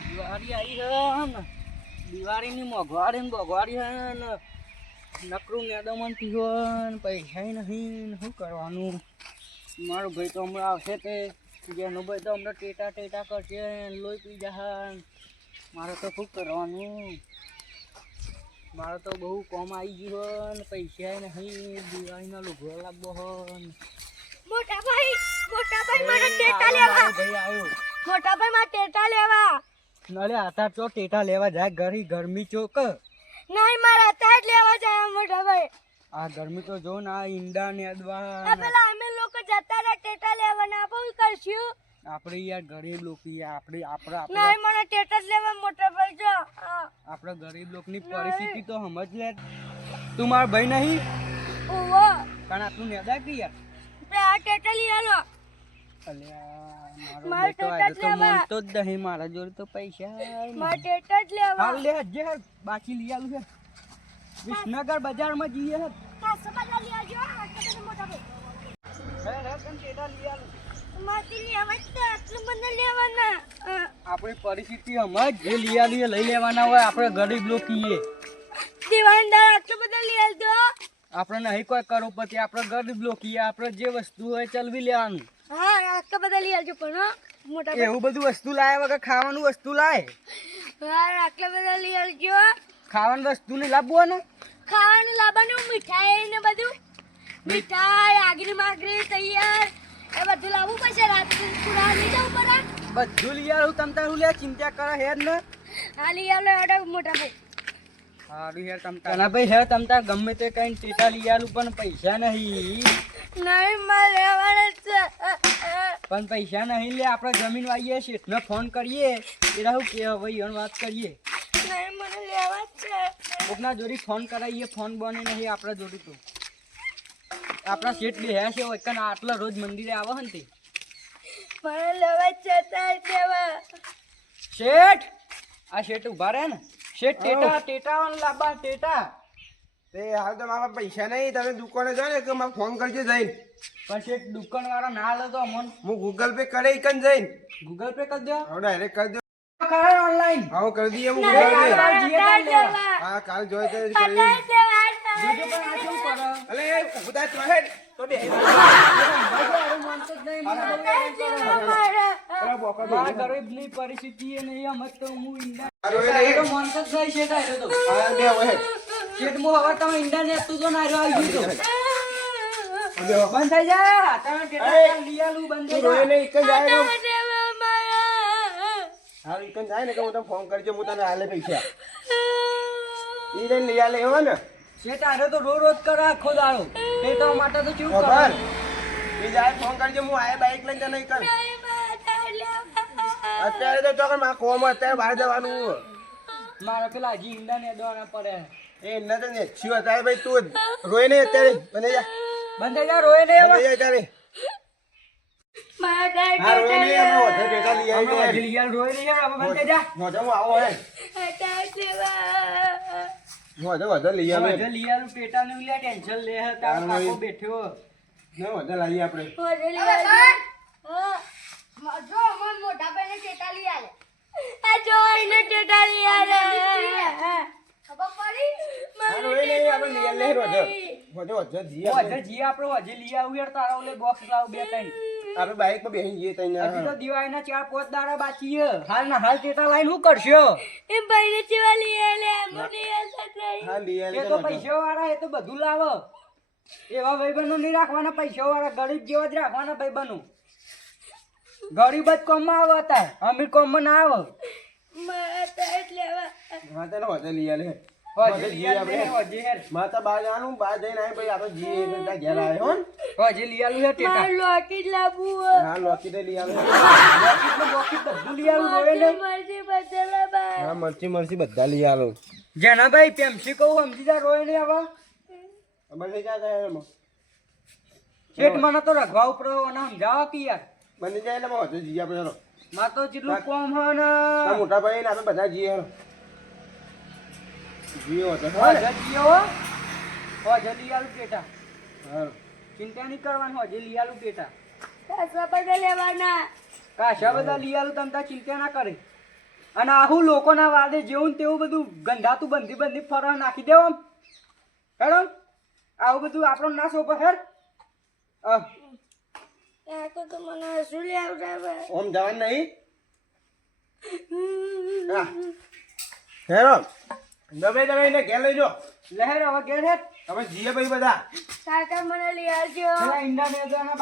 દિવાળી આવી છે ને દિવાળીની મોંઘવારી ને બોઘવારી છે ને નકરું મેદામાં પીવો ને પૈસા નહીં શું કરવાનું. મારો ભાઈ તો હમણાં આવશે તે જેનો ભાઈ તો હમણાં ટેટા કરશે લોહી પી જશે. મારે તો શું કરવાનું. મારે તો બહુ કોમ આવી ગયું ને પૈસા નહીં. દિવાળીના લુગડો લાવવો હોય. મોટા ભાઈ મારે ટેટા લેવા. ભાઈ આવ્યો. મોટા ભાઈ મારે ટેટા લેવા. અરે આતા તો ટેટા લેવા જાય ગરમી ચોક. નહીં મારે આતા જ લેવા જાય મોટા ભાઈ. આ ગરમી તો જો ને આ ઈંડા ને અદવા પેલા અમે લોકો જતા હતા ટેટા લેવા ને આપણે કરશું. આપણે યાર ગરીબ લોકો આપણે નહીં મને ટેટા જ લેવા મોટા ભાઈ જો. આપણે ગરીબ લોકોની પરિસ્થિતિ તો સમજ લે. તું મારો ભાઈ નહીં ઓવો કારણ આટલું નેદા કે યાર આ ટેટા લઈ આલો. મારો બેટો આજે તો મનતો જ નહીં. મારા જોડે તો પૈસા મારે ટેટા જ લેવા. હાલ લે હજે બાકી લઈ આલું છે. વિસનગર બજારમાં જઈએ હે કાસો બદલા લઈ આવજો મોટા ભાઈ. ટેટા લઈ આલું. માથી લેવા જ તો આટલું બધું લેવાના. આપણી પરિસ્થિતિ સમજ જે લઈ આલીએ લઈ લેવાના હોય. આપણે ગરીબ લોકોએ દિવાળીદાર આટલું બધું લઈ આવજો. આપણે નહીં કોઈ કરોડપતિ. આપણે ગરીબ લોકોએ આપણે જે વસ્તુ હોય ચલવી લેવાનું. હા આટલું બધું લઈ આવજો પણ મોટા ભાઈ. એવું બધું વસ્તુ લાયા વગર ખાવાનું વસ્તુ લાય. હા આટલું બધું લઈ આવજો. ખાવાનું વસ્તુ નહીં લાવવું ને. ખાવાનું લાવવાનું મીઠાઈ ને બધું. મીઠાઈ આગરી માગરી તૈયાર એ બધું લાવવું પડશે. રાત્રે પૂરા લઈ જવું પડે. બધું લઈ આવું. તમ તારું લે ચિંતા કરે હેર ને. હા લઈ આવો એડો મોટા ભાઈ. સારું હેર તમ તાર ભાઈ હેર તમ તાર ગમે તે કઈ ટેટા લઈ આલું પણ પૈસા નહીં. નહીં મારે લેવાના છે. પણ પૈસા નહીં લે. આપણે જમીન વાઈએ શેઠને ફોન કરીએ એ રહું કે ભાઈ એની વાત કરીએ. નહીં મને લેવા છે. કોકના જોડી ફોન કરાવીએ. ફોન બને નહીં આપણા જોડી તો. આપણા શેઠ બેહ્યા છે વચન આટલા રોજ મંદિરે આવે ને તે. મને લેવા છે તાર દેવા. શેઠ આ શેઠ ઉભા રહે ને. શેઠ ટેટા લાવવા ટેટા. તે હાલ તો મારા પૈસા નહીં. તમે દુકાને જાઓ ને કે મારે ફોન કરજો જઈને. પણ શેઠ દુકાન વાળા ના લે તો અમન હું ગૂગલ પે કરે કન જઈને. ગૂગલ પે કરી દો. હવે ડાયરેક્ટ કરી દો. કરે ઓનલાઈન. આવો કરી દઈએ હું નહીં, ગૂગલ પે. મારે તાર દેવા. હા કાલ જોઈ તો તાર કરી. દેવા. બીજું પણ આ શું કરે? અલે ઉભા તો હે તો બે. માનતો જ નહીં. તાર દેવા મારે. અરે બોકા દે. મારા ગરીબની પરિસ્થિતિ એ નહીં. આમ જ તો હું ઈંડા અરે તો માનતો જ નહીં. શેઠ આવ્યો તો. હા બે હવે. શેઠ હું હવે તમે ઈંડા ને તું તો ના રહ્યો આવી ગયો તો. બે બંધ થઈ જા. તમે ટેટા લઈ આલું બંધ થઈ તું રોય જા. નહીં કન જાય ને. તાર દેવા મારે. હા કન જાય ને કે હું તને ફોન કરજો હું તને હાલે પૈસા. ઈ લઈને લઈ આલે હો ને. શેઠ આવ્યો તો રોજ કરે આખો દાડો. ટેટા માટે તો શું ખબર. કરે? ઈ જાય ફોન કરજો હું આય બાઈક લઈને તને કર. નહીં મારે તાર લેવા. અત્યારે તો ચોકર માં કોમ અત્યારે બહાર જવાનું. મારે પેલા હજી ઈંડા ને દોણા પડે. એ ન તો ને છીઓ અત્યારે ભાઈ તું રોય નહીં અત્યારે બને જા. બંધ થઈ જા. રોય નહીં બને હવે. જા અત્યારે. મારે તાર હા રોય નહીં ટેટા આપણે લેવા. વધે બેટા લઈ અમે આવી હજી લઈ આલું. રોય નહીં હવે. બંધ થઈ જા. મોઢે હું આવો હે તાર દેવા. વધે લઈ આવે હવે લઈ આલું. ટેટા ને લે ટેન્શન લે હે. તારો કાકો બેઠ્યો. ને વધે લાવી આપણે. મોઢે લઈ આવજો. હા જો મન મોટા ભાઈને ટેટા લઈ આલે. આ જો એને ટેટા લઈ આલે. ખબર પડી? હા રોય નહીં આપણે લઈ આલે વધે વધે જી આપણે. હજી જી આપણો હજી લઈ આવું યાર. તારા ઓલે બોક્સ લાવ બે ત્રણ. આપણે બાઈક પર બેસી જઈએ તઈને. હજી તો દિવાળીના 4-5 દાડા બાકી છે. હાલ ના હાલ ટેટા લાઈન શું કરશો? એ ભાઈને ચેવા લઈ આલે. મને યાદ નહીં. હા લઈ આલે એ તો પૈસા વાળા એ તો બધું લાવો. એવા ભાઈબંધો નહીં રાખવાના. પૈસા વાળા ગરીબ જેવા જ રાખવાના ભાઈબંધો. ગરીબ જ કોમમાં આવે હતા. અમીર કોમમાં ના આવે. મારે તાર લેવા. માતા ને વધે લઈ આલે હજી લઈ આલું છે, હજી હેર. માતા બહાર જવાનું બહાર જઈને આવે ભાઈ આપણે જઈએ એટલે ઘેર આવે હો ને. હજી લઈ આલું છે ટેટા. મારે લોટી લાવવું. હા લોકી તો લઈ આવે. બોકીટ ને બોકીટ બધું લઈ આલું. રોવે નહીં. મરજી બદલા બા. હા મરચી બધા લઈ આલો. જેના ભાઈ પેમસી કહું સમજી જા. રોય નહીં હવે. બને જા જાય એમાં. શેઠ મને તો રઘવા ઉપર અને સમજાવો કે યાર. બને જાય એટલે વધે જઈએ આપણે ચાલો. માં તો જેટલું કોમ હે ને. આ મોટા ભાઈ ને આપણે બધા જઈએ હાલો. જીઓ હતો હો ને. હજી જીઓ. હજી લઈ આલું ટેટા. હા ચિંતા નહીં કરવાનું. હજી લઈ આલું ટેટા. કાસા બધા લેવાના. કાશા બધા લઈ આલું. તમ તાર ચિંતા ના કરે. અને આહું લોકોના વાદે જેવું ને તેવું બધું ગંધાતું બંધી ફરવા નાખી દેવો આમ હેડો આવું બધું આપણો ના સોપે હેડ તો મને હસું લે આવડે ઓમ જવાનું નહીં હા હેરો દબાઈ ને ઘેર લઈ જો લહેર હવે ઘેર હેડ તમે જીએ ભાઈ બધા કાકા મને લઈ આવજો પેલા ઈંડા ને